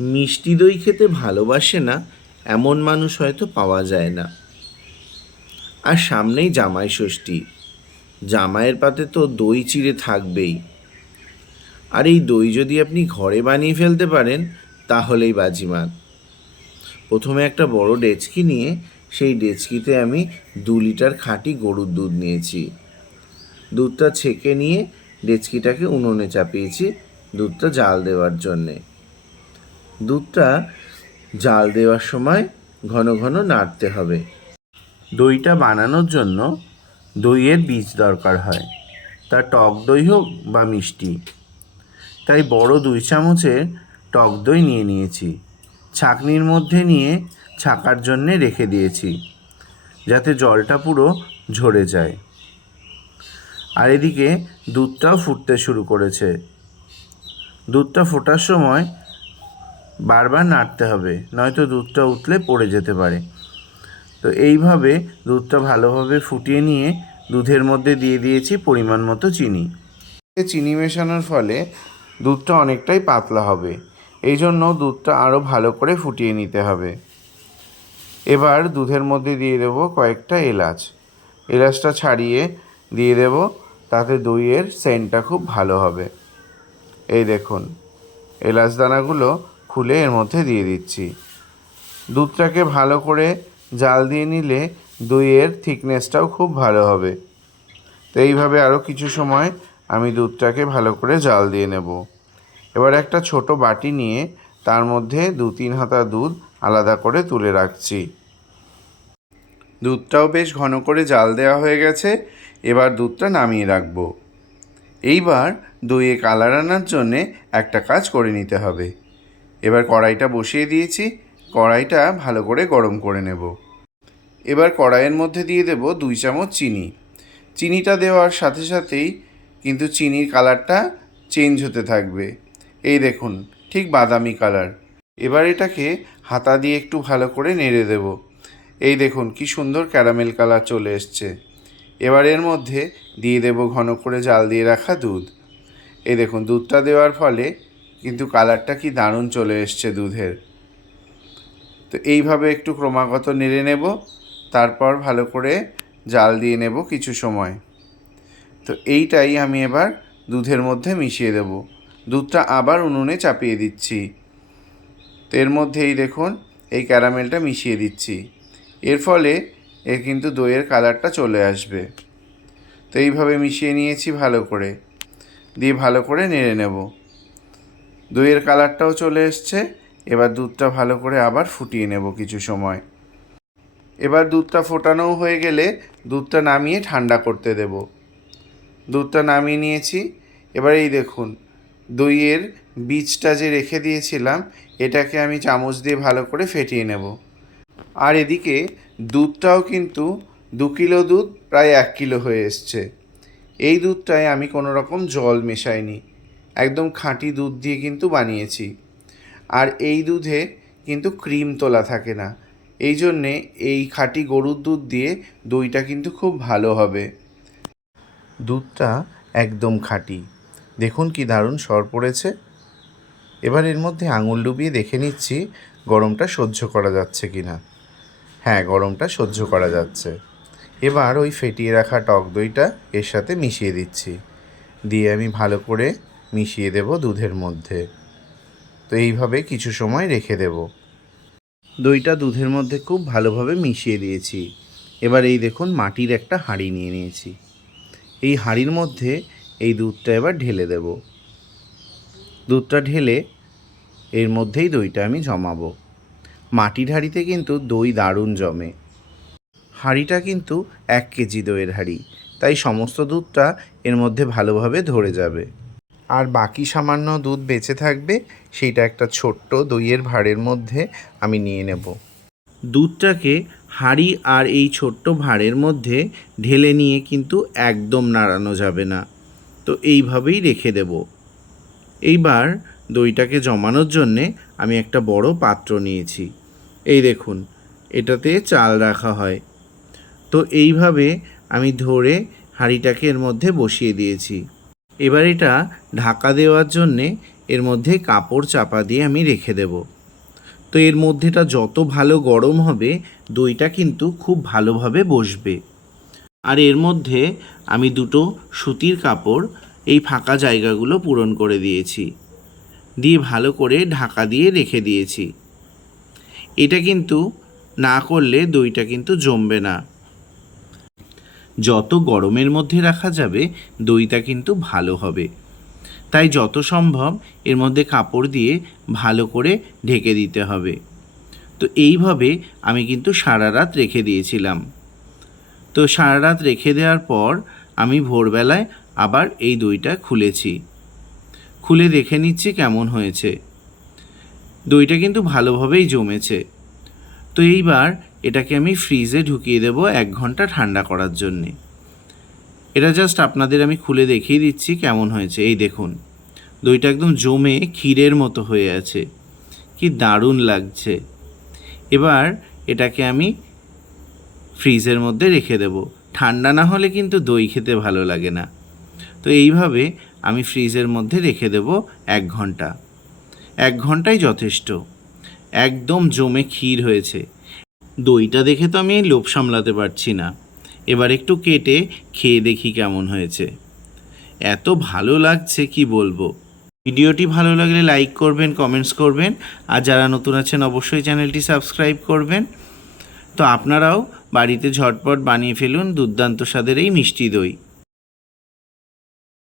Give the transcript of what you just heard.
মিষ্টি দই খেতে ভালোবাসে না, এমন মানুষ হয়তো পাওয়া যায় না। আর সামনেই জামাই ষষ্ঠী। জামাইয়ের পাতে তো দই চিড়ে থাকবেই। আর এই দই যদি আপনি ঘরে বানিয়ে ফেলতে পারেন, তাহলেই বাজিমাত। প্রথমে একটা বড় ডেচকি নিয়ে, সেই ডেচকিতে আমি দু লিটার খাঁটি গরুর দুধ নিয়েছি। দুধটা ছেঁকে নিয়ে ডেচকিটাকে উনুনে চাপিয়েছি, দুধটা জাল দেওয়ার জন্যে। দুধটা জাল দেওয়ার সময় ঘন ঘন নাড়তে হবে। দইটা বানানোর জন্য দইয়ের বীজ দরকার হয়। তা টক দই হোক বা মিষ্টি। তাই বড় দুই চামচের টক দই নিয়ে নিয়েছি। ছাঁকনির মধ্যে নিয়ে ছাকার জন্যে রেখে দিয়েছি, যাতে জলটা পুরো ঝরে যায়। আর এদিকে দুধটাও ফুটতে শুরু করেছে। দুধটা ফোটার সময় বারবার নাড়তে হবে, নয়তো দুধটা উঠলে পড়ে যেতে পারে। তো এইভাবে দুধটা ভালোভাবে ফুটিয়ে নিয়ে দুধের মধ্যে দিয়ে দিয়েছি পরিমাণ মতো চিনি। চিনি মেশানোর ফলে দুধটা অনেকটাই পাতলা হবে এই জন্য দুধটা আরও ভালো করে ফুটিয়ে নিতে হবে। এবার দুধের মধ্যে দিয়ে দেবো কয়েকটা এলাচ। এলাচটা ছাড়িয়ে দিয়ে দেব, তাতে দইয়ের সেন্টটা খুব ভালো হবে। এই দেখুন, এলাচ দানাগুলো খুলে এর মধ্যে দিয়ে দিচ্ছি। দুধটাকে ভালো করে জাল দিয়ে নিলে দইয়ের থিকনেসটাও খুব ভালো হবে। তো এইভাবে আরও কিছু সময় আমি দুধটাকে ভালো করে জাল দিয়ে নেব। এবার একটা ছোট বাটি নিয়ে তার মধ্যে দু তিন হাতা দুধ আলাদা করে তুলে রাখছি। দুধটাও বেশ ঘন করে জাল দেওয়া হয়ে গেছে, এবার দুধটা নামিয়ে রাখব। এইবার দইয়ে কালার আনার জন্যে একটা কাজ করে নিতে হবে। এবার কড়াইটা বসিয়ে দিয়েছি, কড়াইটা ভালো করে গরম করে নেব। এবার কড়াইয়ের মধ্যে দিয়ে দেব দুই চামচ চিনি। চিনিটা দেওয়ার সাথে সাথেই কিন্তু চিনির কালারটা চেঞ্জ হতে থাকবে। এই দেখুন, ঠিক বাদামি কালার। এবার এটাকে হাতা দিয়ে একটু ভালো করে নেড়ে দেব। এই দেখুন, কি সুন্দর ক্যারামেল কালার চলে এসছে। এবার এর মধ্যে দিয়ে দেব ঘন করে জাল দিয়ে রাখা দুধ। এই দেখুন, দুধটা দেওয়ার ফলে কিন্তু কালারটা কি দারুণ চলে এসছে দুধের। তো এইভাবে একটু ক্রমাগত নেড়ে নেব, তারপর ভালো করে জাল দিয়ে নেব কিছু সময়। তো এইটাই আমি এবার দুধের মধ্যে মিশিয়ে দেব। দুধটা আবার উনুনে চাপিয়ে দিচ্ছি। তো এর মধ্যেই দেখুন, এই ক্যারামেলটা মিশিয়ে দিচ্ছি। এর ফলে এর কিন্তু দইয়ের কালারটা চলে আসবে। তো এইভাবে মিশিয়ে নিয়েছি ভালো করে। দিয়ে ভালো করে নেড়ে নেব। দইয়ের কালারটাও চলে এসছে। এবার দুধটা ভালো করে আবার ফুটিয়ে নেব কিছু সময়। এবার দুধটা ফোটানোও হয়ে গেলে দুধটা নামিয়ে ঠান্ডা করতে দেব। দুধটা নামিয়ে নিয়েছি। এবার এই দেখুন, দইয়ের বীজটা যে রেখে দিয়েছিলাম, এটাকে আমি চামচ দিয়ে ভালো করে ফেটিয়ে নেব। আর এদিকে দুধটাও কিন্তু দু কিলো দুধ, প্রায় এক কিলো হয়ে এসছে। এই দুধটায় আমি কোনো রকম জল মেশাইনি। একদম খাঁটি দুধ দিয়ে কিন্তু বানিয়েছি। আর এই দুধে কিন্তু ক্রিম তোলা থাকে না। এই জন্যে এই খাঁটি গরুর দুধ দিয়ে দইটা কিন্তু খুব ভালো হবে। দুধটা একদম খাঁটি। দেখুন কি দারুণ সর পড়েছে। এবার এর মধ্যে আঙুল ডুবিয়ে দেখে নিচ্ছি গরমটা সহ্য করা যাচ্ছে কি না হ্যাঁ গরমটা সহ্য করা যাচ্ছে। এবার ওই ফেটিয়ে রাখা টক দইটা এর সাথে মিশিয়ে দিচ্ছি। দিয়ে আমি ভালো করে মিশিয়ে দেব দুধের মধ্যে। তো এইভাবে কিছু সময় রেখে দেব। দইটা দুধের মধ্যে খুব ভালোভাবে মিশিয়ে দিয়েছি। এবার এই দেখুন, মাটির একটা হাঁড়ি নিয়ে নিয়েছি। এই হাঁড়ির মধ্যে এই দুধটা এবার ঢেলে দেব। দুধটা ঢেলে এর মধ্যেই দইটা আমি জমাবো। মাটির হাঁড়িতে কিন্তু দই দারুণ জমে। হাঁড়িটা কিন্তু এক কেজি দইয়ের হাঁড়ি, তাই সমস্ত দুধটা এর মধ্যে ভালোভাবে ধরে যাবে। আর বাকি সামান্য দুধ বেঁচে থাকবে, সেইটা একটা ছোট্ট দইয়ের ভাঁড়ের মধ্যে আমি নিয়ে নেব। দুধটাকে হাঁড়ি আর এই ছোট্ট ভাঁড়ের মধ্যে ঢেলে নিয়ে কিন্তু একদম নাড়ানো যাবে না। তো এইভাবেই রেখে দেব। এইবার দইটাকে জমানোর জন্যে আমি একটা বড় পাত্র নিয়েছি। এই দেখুন, এটাতে চাল রাখা হয়। তো এইভাবে আমি ধরে হাঁড়িটাকে এর মধ্যে বসিয়ে দিয়েছি। এবার এটা ঢাকা দেওয়ার জন্যে এর মধ্যে কাপড় চাপা দিয়ে আমি রেখে দেব। তো এর মধ্যেটা যত ভালো গরম হবে, দইটা কিন্তু খুব ভালোভাবে বসবে। আর এর মধ্যে আমি দুটো সুতির কাপড় এই ফাঁকা জায়গাগুলো পূরণ করে দিয়েছি। দিয়ে ভালো করে ঢাকা দিয়ে রেখে দিয়েছি। এটা কিন্তু না করলে দইটা কিন্তু জমবে না। যত গরমের মধ্যে রাখা যাবে, দইটা কিন্তু ভালো হবে। তাই যত সম্ভব এর মধ্যে কাপড় দিয়ে ভালো করে ঢেকে দিতে হবে। তো এইভাবে আমি কিন্তু সারা রাত রেখে দিয়েছিলাম। তো সারা রাত রেখে দেওয়ার পর আমি ভোরবেলায় আবার এই দইটা খুলেছি। খুলে দেখে নিচ্ছি কেমন হয়েছে। দইটা কিন্তু ভালোভাবেই জমেছে। তো এইবার এটাকে আমি ফ্রিজে ঢুকিয়ে দেবো এক ঘণ্টা ঠান্ডা করার জন্যে। এটা জাস্ট আপনাদের আমি খুলে দেখিয়ে দিচ্ছি কেমন হয়েছে। এই দেখুন, দইটা একদম জমে ক্ষীরের মতো হয়ে আছে। কি দারুণ লাগছে। এবার এটাকে আমি ফ্রিজের মধ্যে রেখে দেব। ঠান্ডা না হলে কিন্তু দই খেতে ভালো লাগে না। তো এইভাবে আমি ফ্রিজের মধ্যে রেখে দেব এক ঘণ্টা। এক ঘন্টাই যথেষ্ট। একদম জমে ক্ষীর হয়েছে। দইটা দেখে তো আমি লোভ সামলাতে পারছি না। এবার একটু কেটে খেয়ে দেখি কেমন হয়েছে। এত ভালো লাগছে, কি বলব? ভিডিওটি ভালো লাগলে লাইক করবেন, কমেন্টস করবেন, আর যারা নতুন আছেন অবশ্যই চ্যানেলটি সাবস্ক্রাইব করবেন। তো আপনারাও বাড়িতে ঝটপট বানিয়ে ফেলুন দুর্দান্ত স্বাদের এই মিষ্টি দই।